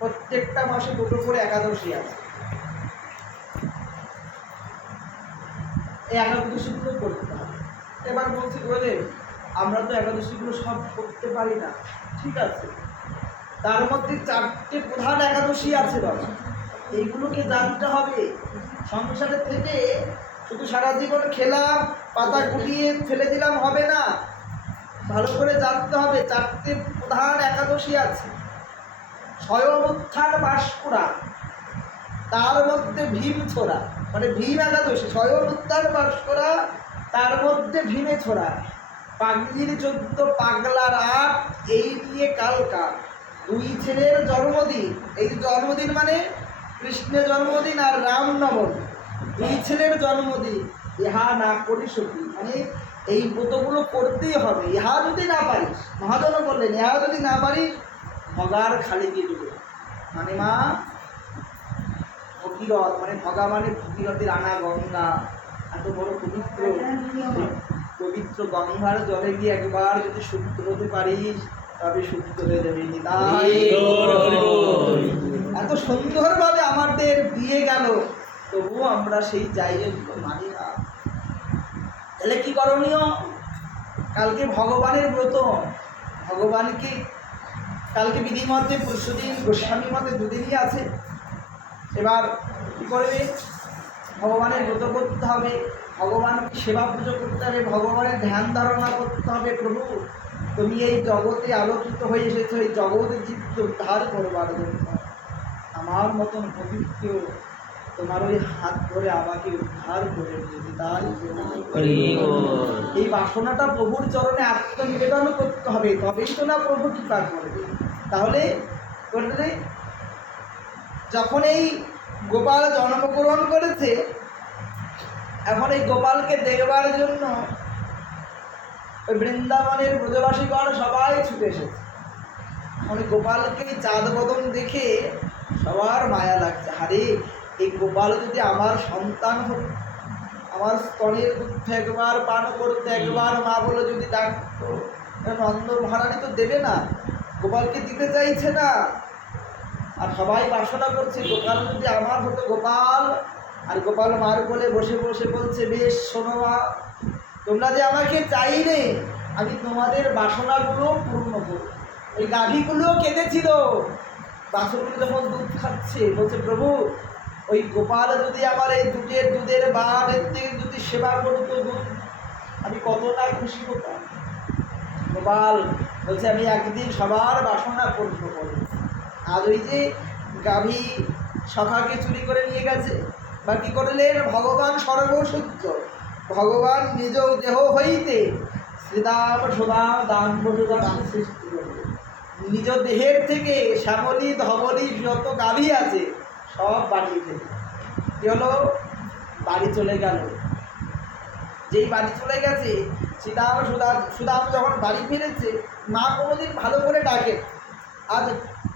প্রত্যেকটা মাসে দুটো করে একাদশী আছে। এই একাদশীগুলো করতে হবে। এবার বলছি বলে আমরা তো একাদশীগুলো সব করতে পারি না, ঠিক আছে? তার মধ্যে চারটে প্রধান একাদশী আছে বাবা। এইগুলোকে জানতে হবে। সংসারে থেকে শুধু সারা জীবন খেলাম পাতা গুটিয়ে ফেলে দিলাম হবে না। ভালো করে জানতে হবে, চারটে প্রধান একাদশী আছে। স্বয়ং উত্থান করা। তার মধ্যে ভীম ছোড়া। মানে ভীম একাদশী স্বয়ং উত্থান করা, তার মধ্যে ভীমে ছোড়া। পাগলির চোদ্দ পাগলার আট এই নিয়ে কালকা। দুই ছেলের জন্মদিন। এই জন্মদিন মানে কৃষ্ণের জন্মদিন আর রাম নবমী। দুই ছেলের জন্মদিন। ইহা না করি সত্যি মানে এই ব্রতগুলো করতেই হবে। ইহা যদি না পারিস মহাজন বললেন, ইহা যদি না পারিস ভগার খালি দিয়ে দেবে। মানে মা ভগীরথ মানে ভগা মানে ভগীরথের আনা গঙ্গা এত বড় পবিত্র পবিত্র গঙ্গার জলে গিয়ে একবার যদি শুদ্ধ হতে পারিস তবে শুদ্ধ হয়ে যাবে এত সুন্দরভাবে আমাদের দিয়ে গেল তবুও আমরা সেই জায়গাগুলো মানি না। তাহলে কি করণীয়? কালকে ভগবানের ব্রত ভগবানকে কালকে বিধি মতে পরশুদিন, গোস্বামী মতে দুদিনই আছে। এবার কী করবে? ভগবানের ব্রত করতে হবে। ভগবানকে সেবা পুজো করতে হবে। ভগবানের ধ্যান ধারণা করতে হবে। প্রভু, তুমি এই জগতে আলোকিত হয়ে এসেছ। এই জগতের চিত্ত উদ্ধার করবার জন্য। আমার মতন পবিত্র তোমার ওই হাত ধরে আমাকে উদ্ধার করে দিয়েছে তাই এই বাসনাটা প্রভুর চরণে আত্মনিবেদন করতে হবে তবেই তো না প্রভু কৃপা করবে। তাহলে করলে যখন এই গোপাল জন্মগ্রহণ করেছে এখন এই গোপালকে দেখবার জন্য ওই বৃন্দাবনের ব্রজবাসীগণ সবাই ছুটে এসেছে। এখন গোপালকে চাঁদ বদন দেখে সবার মায়া লাগছে। আরে এই গোপাল যদি আমার সন্তান হতো আমার স্তনের দুধ একবার পান করতে একবার মা বলে যদি ডাকতো নন্দ মহারানী তো দেবে না গোপালকে দিতে চাইছে না। আর সবাই বাসনা করছে গোপাল যদি আমার হতো গোপাল। আর গোপাল মার কোলে বসে বসে বলছে বেশ শোনো মা তোমরা যে আমাকে চাইলে আমি তোমাদের বাসনাগুলো পূর্ণ করব। ওই গাভীগুলোও কেঁদেছিল। বাছুরগুলো যখন দুধ খাচ্ছে বলছে প্রভু ওই গোপাল যদি আমার এই দুধের দুধের বানের থেকে যদি সেবা করতো দুধ, আমি কতটা খুশি হতাম। গোপাল বলছে, আমি একদিন সবার বাসনা পূর্ণ করব আর ওই যে গাভী সখাকে চুরি করে নিয়ে গেছে, বা কী করলেন? ভগবান সর্বসূর্য ভগবান নিজ দেহ হইতে শ্রীদাম সুদাম দাম বসুদাম সৃষ্টি নিজ দেহের থেকে শ্যামলি, ধমলি যত গাভী আছে সব বাড়িয়ে ফেলে কি হলো? বাড়ি চলে গেল। যেই বাড়ি চলে গেছে শ্রীদাম সুদাম সুদাম যখন বাড়ি ফিরেছে মা কোনোদিন ভালো করে ডাকে। আজ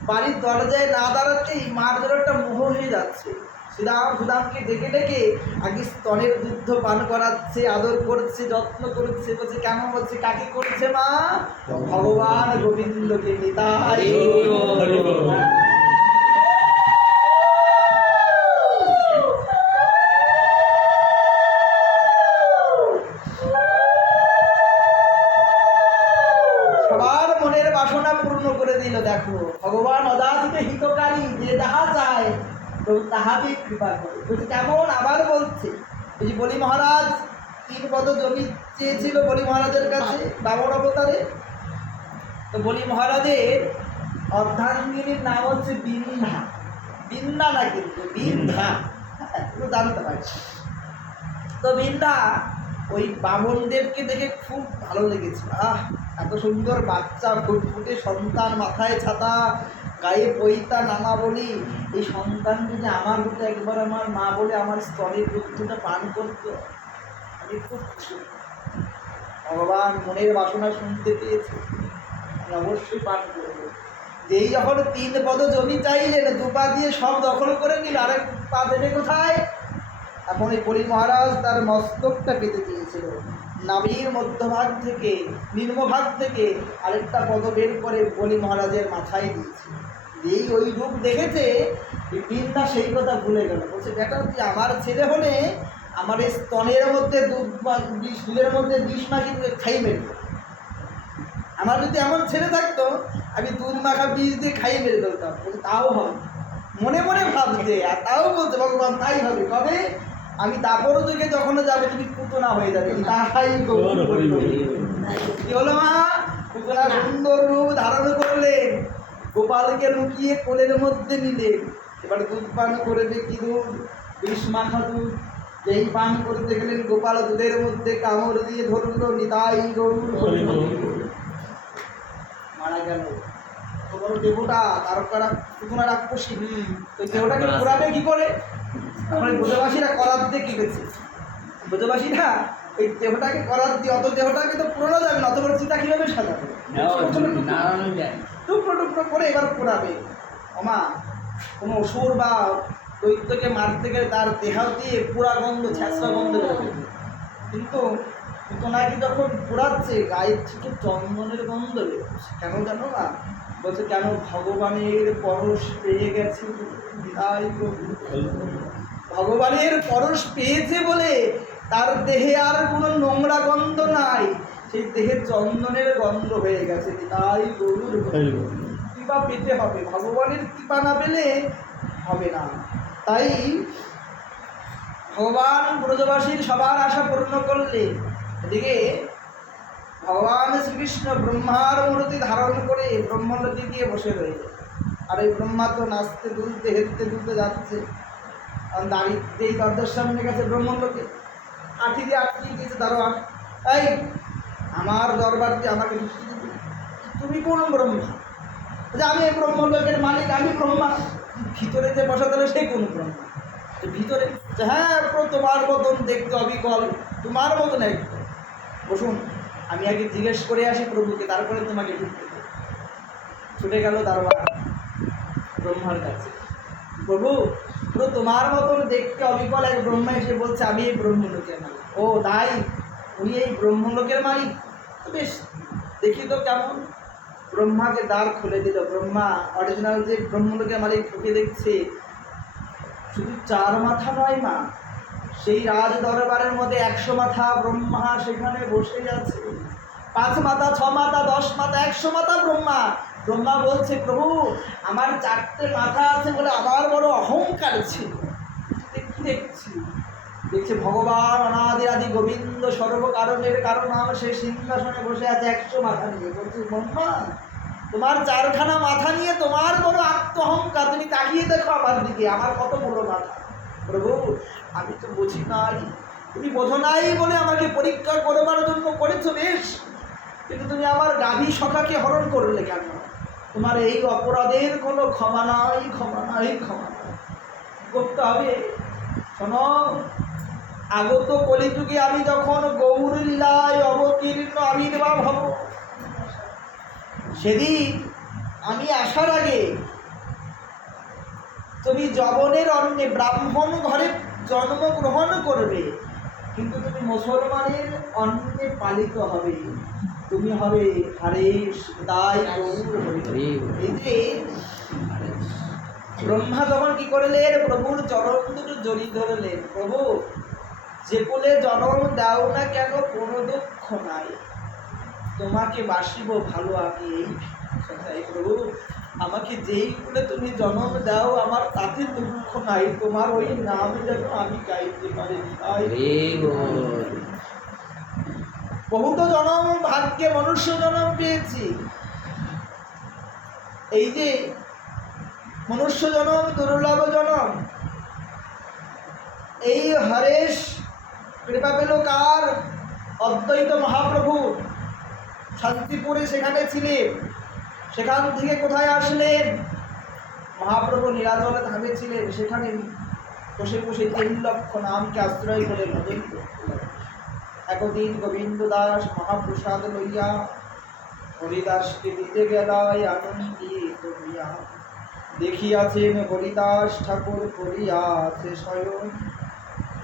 বাড়ির দরজায় না দাঁড়াতেই মার যেন একটা মোহ হয়ে যাচ্ছে। শ্রীরাম সুদামকে ডেকে ডেকে আগে স্তনের দুগ্ধ পান করাচ্ছে আদর করছে যত্ন করছে বলছে কেন বলছে? কাকে করছে মা? ভগবান। গোবিন্দকে নিতাই। মনের বাসনা পূর্ণ করে দিল দেখো। ভগবান অদাধিকে হিতকারী যে যাহা চায় তো তাহাকে কৃপা করে। বলছে কেমন? আবার বলছে। যে বলি মহারাজ তিন পদ জমি চেয়েছিল বলি মহারাজের কাছে বামন অবতারে? তো বলি মহারাজের অর্ধাঙ্গিনীর নাম হচ্ছে বিন্ধা। বিন্দা না কিন্তু বিন্ধা। একটু জানতে পারছি। তো বিন্দা ওই বামনদেরকে দেখে খুব ভালো লেগেছে। আহ এত সুন্দর বাচ্চা, ফুটফুটে সন্তান, মাথায় ছাতা, গায়ে পৈতা নামা বলি। এই সন্তান যদি আমার মতো একবার আমার মা বলে আমার স্তরের দুধটা পান করতো, আমি খুব খুশি। ভগবান মনের বাসনা শুনতে পেয়েছে, আমি অবশ্যই পান করব। যেই যখন তিন পদ জমি চাইলেন, দু পা দিয়ে সব দখল করে নিল, আরেক পা দেবে কোথায়? এখন এই বলি মহারাজ তার মস্তকটা কেটে দিয়েছিল। নাভির মধ্যভাগ থেকে, নিম্নভাগ থেকে আরেকটা পদ বের করে বলি মহারাজের মাথায় দিয়েছিল এই ওই রূপ দেখেছে বৃন্দা সেই কথা ভুলে গেল। বলছে, বেটা, তুই আমার ছেলে হলে আমার এই স্তনের মধ্যে দুধ বিষ, দুধের মধ্যে বিষ মাখি তুই খাই মেরে আমার যদি এমন ছেলে থাকতো, আমি দুধ মাখা বিষ দিয়ে খাইয়ে মেরে ফেলতাম। তাও হবে। মনে মনে ভাবছে আর তাও বলছে, ভগবান, তাই হবে। কবে? আমি তারপরও তোকে যখন যাবে তুমি পুতনা হয়ে যাবে। তাহাই কি হলো মা? পুতনা সুন্দর রূপ ধারণ করলেন গোপালকে লুকিয়ে কোলের মধ্যে নিলেন এবার দুধ পান করবে কি দুধ বিষ মাখা দুধ। যেই পান করতে গেলেন গোপাল দুধের মধ্যে কামড় দিয়ে ধরলো নিতাই গরুর মারা গেল। তো বড় দেবতা তারকারা পুতনা রাক্ষসী ওই দেহটাকে পুরাবে কি করে? এখন ওই ব্রজবাসীরা করার দিয়ে কি করছে ব্রজবাসীরা ওই দেহটাকে করার দিয়ে অত দেহটাকে তো পুরোনো যাবে না অত বড় চিতা কীভাবে সাজাবে? টুকরো টুকরো করে এবার পোড়াবে। ওমা কোনো অসুর বা দৈত্যকে মারতে গেলে তার দেহ দিয়ে পুরা গন্ধ ছ্যাঁচড়া গন্ধ বেরোবে। কিন্তু পুতনাকে যখন পোড়াচ্ছে গায়ের থেকে চন্দনের গন্ধ বেরোচ্ছে। কেন জানো না? বলছে কেন ভগবানের পরশ পেয়ে গেছে প্রভু। ভগবানের পরশ পেয়েছে বলে তার দেহে আর কোনো নোংরা গন্ধ নাই। সেই দেহে চন্দনের গন্ধ হয়ে গেছে। তাই গরুর কৃপা পেতে হবে। ভগবানের কৃপা না পেলে হবে না। তাই ভগবান ব্রজবাসীর সবার আশা পূর্ণ করলে এদিকে ভগবান শ্রীকৃষ্ণ ব্রহ্মার মূর্তি ধারণ করে ব্রহ্মলোকে গিয়ে বসে রয়েছে আর এই ব্রহ্মা তো নাচতে দুলতে হেঁটতে দুলতে যাচ্ছে। আর দাঁড়িয়ে দরজার সামনে গেছে ব্রহ্মলোকে। আঠি দিয়ে আটকিয়ে দিয়েছে দারোয়ান। এই, আমার দরবার দিয়ে আমাকে তুমি কোন ব্রহ্মা? যে আমি এই ব্রহ্মলোকের মালিক, আমি ব্রহ্মা। ভিতরে যে বসা তাহলে সেই কোন ব্রহ্মা? ভিতরে হ্যাঁ তোমার মতন দেখতে অবিকল। তোমার মতন এক। বসুন, আমি আগে জিজ্ঞেস করে আসি প্রভুকে, তারপরে তোমাকে ঢুকতে। ছুটে গেল দারোয়ান ব্রহ্মার কাছে। প্রভু পুরো তোমার মতন দেখতে অবিকল এক ব্রহ্মা এসে বলছে, আমি এই ব্রহ্মলোকের মালিক। ও, তাই? উনি এই ব্রহ্মলোকের মালিক? বেশ, দেখি তো কেমন। ব্রহ্মাকে দ্বার খুলে দিল। ব্রহ্মা অরিজিনাল যে ব্রহ্মলোকের মালিক ঢুকে দেখছে, শুধু চার মাথা নয় মা, সেই রাজ দরবারের মধ্যে একশো মাথা ব্রহ্মা সেখানে বসে আছে। পাঁচ মাথা, ছ মাথা, দশ মাথা, একশো মাথা ব্রহ্মা। ব্রহ্মা বলছে, প্রভু, আমার চারটে মাথা আছে বলে আমার বড় অহংকার ছিল। কি দেখছি? দেখছে ভগবান অনাদি আদি গোবিন্দ সর্বকারণের কারণ আমার সেই সিংহাসনে বসে আছে একশো মাথা নিয়ে। বলছে, ব্রহ্মা, তোমার চারখানা মাথা নিয়ে তোমার বড় আত্ম অহংকার তুমি তাকিয়ে দেখো আমার দিকে, আমার কত বড় মাথা। প্রভু, আমি তো বুঝি নাই। তুমি বোঝো নাই বলে আমাকে পরীক্ষা করবার জন্য করেছ বেশ। কিন্তু তুমি আমার গাভী সখাকে হরণ করলে কেন? তোমার এই অপরাধের কোনো ক্ষমা নাই ক্ষমা নাই, ক্ষমা করতে হবে। শোনো, আগত কলিযুগে আমি যখন গৌরীলায় অবতীর্ণ আবির্ভাব হব, সেদিন আমি আসার আগে তুমি জবনের অন্নে ব্রাহ্মণ ঘরে জন্মগ্রহণ করবে, কিন্তু তুমি মুসলমানের অন্নে পালিত হবে। তুমি হবে হারেশ দায় হরি। এই যে ব্রহ্মা যখন কি করলেন প্রভুর চরণ দুটো জড়ি ধরলেন। প্রভু যে কোলে জনম দাও না কেন কোনো দুঃখ নাই। তোমাকে বাসিব ভালো আমি এই প্রভু আমাকে যেই কোলে তুমি জন্ম দাও আমার তাতে দুঃখ নাই। তোমার ওই নাম যেন আমি গাইতে পারি। বহুত জনম ভাগ্যে মনুষ্য জনম পেয়েছি। এই যে মনুষ্য জনম, দুর্লভ জনম, এই হরেশ কৃপা পেল কার? অদ্বৈত মহাপ্রভু। শান্তিপুরে সেখানে ছিলেন। সেখান থেকে কোথায় আসলেন? মহাপ্রভু নীলাচলে ধামে ছিলেন। সেখানে বসে বসে তিন লক্ষ নামকে আশ্রয় করে লাগলেন। একদিন গোবিন্দ দাস মহাপ্রসাদ লইয়া হরিদাসকে দিতে গেলায় আনন্দিত হইয়া দেখিয়াছেন হরিদাস ঠাকুর করিয়া করিয়াছে স্বয়ং।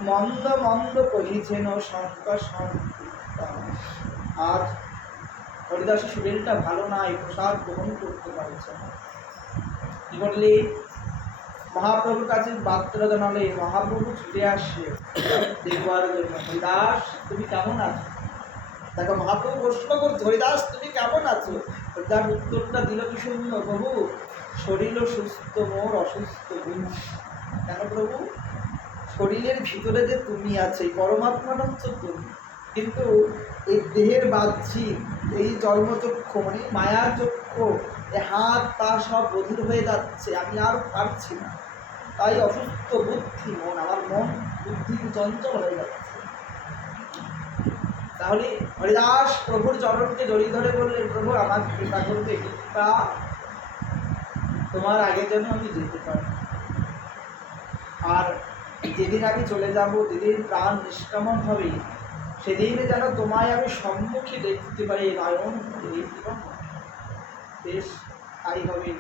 মন্দ মন্দ কহিছেন শঙ্কা শঙ্কা আজ হরিদাসের শরীরটা ভালো নাই, প্রসাদ গ্রহণ করতে পারছে না। কি করলি মহাপ্রভুর কাছে বার্তা জানালে মহাপ্রভু ছুটে আসছে দেখবার জন্য হরিদাস, তুমি কেমন আছো? দেখো মহাপ্রভু প্রশ্ন করছে, হরিদাস, তুমি কেমন আছো? হরিদাস উত্তরটা দিল কি সুন্দর প্রভু, শরীর সুস্থ মোর অসুস্থ গুণ কেন প্রভু? শরীরের ভিতরে যে তুমি আছে পরমাত্মাটা হচ্ছে তুমি। কিন্তু এই দেহের বাহ্যিক এই জন্মচক্ষু মানে মায়ার চক্ষু এই হাত, পা সব বধির হয়ে যাচ্ছে, আমি আর পারছি না। তাই অসুস্থ বুদ্ধি, মন, আমার মন বুদ্ধি চঞ্চল হয়ে যাচ্ছে। তাহলে হরিদাস প্রভুর চরণকে জড়িয়ে ধরে বললেন, প্রভু, আমার কৃপা করবে, কৃপা তোমার আগে যেন আমি যেতে পারি। আর যেদিন আমি চলে যাব, যেদিন প্রাণ নিষ্কামন হবে সেদিন যেন তোমায় আমি সম্মুখে দেখতে পারি নয়ন বেশ, তাই হবে।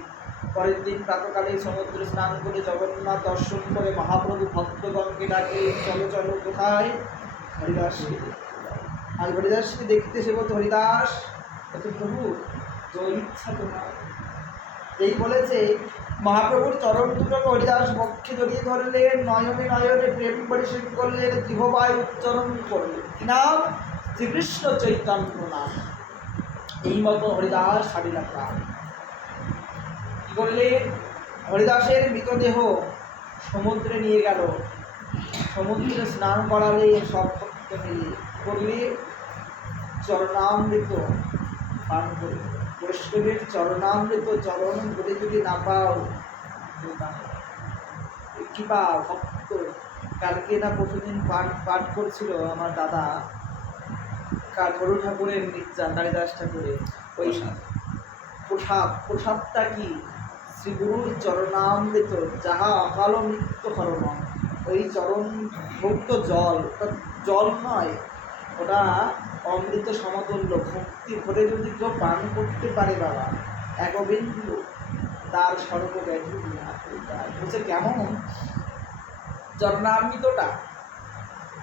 পরের দিন প্রাতকালে সমুদ্রে স্নান করে জগন্নাথ দর্শন করে মহাপ্রভু ভক্তগণকে ডাকে, চলো চলো, কোথায়? হরিদাসকে আর হরিদাসকে দেখতে সে বলতো হরিদাস প্রভু জয় ইচ্ছা তোমার। এই বলেছে মহাপ্রভুর চরণ দুটো হরিদাস বক্ষে জড়িয়ে ধরলেন, নয়নে নয়নে প্রেম পরিষেব করলেন জিহবায় উচ্চারণ করলেন। নাম? শ্রীকৃষ্ণ চৈতন্য নাম। এই মতো হরিদাস সারিলা প্রাণ কি করলেন হরিদাসের মৃতদেহ সমুদ্রে নিয়ে গেল। সমুদ্রে স্নান করালে সব মিলে করলে চরণামৃত পান করবে বৈষ্ণবের চরণামৃত চরণ ধরে যদি না পাও কি পাও ভক্ত কালকে না পরশুদিন পাঠ পাঠ করছিল আমার দাদা। গরু ঠাকুরের নিত্যান কালিদাস ঠাকুরের ওই প্রসাদ। প্রসাদটা কি? শ্রী গুরুর চরণামৃত যাহা অকাল মৃত্যু হরণ। ওই চরণ ভক্ত জল ওটা জল নয় ওটা অমৃত সমতুল্য ভক্তি ভরে যদি কেউ পান করতে পারে বাবা এক বিন্দু তার সর্বব্যাধি বলছে কেমন? চরণামৃতটা,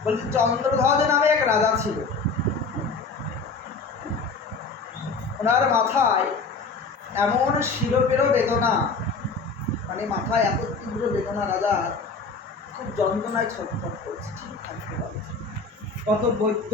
বলছে চন্দ্রধ্বজ নামে এক রাজা ছিল। ওনার মাথায় এমন শিরোপেরও বেদনা মানে মাথায় এত তীব্র বেদনা রাজা খুব যন্ত্রণায় ছটফট করছে, ঠিক থাকতে পারছে কত বৈদ্য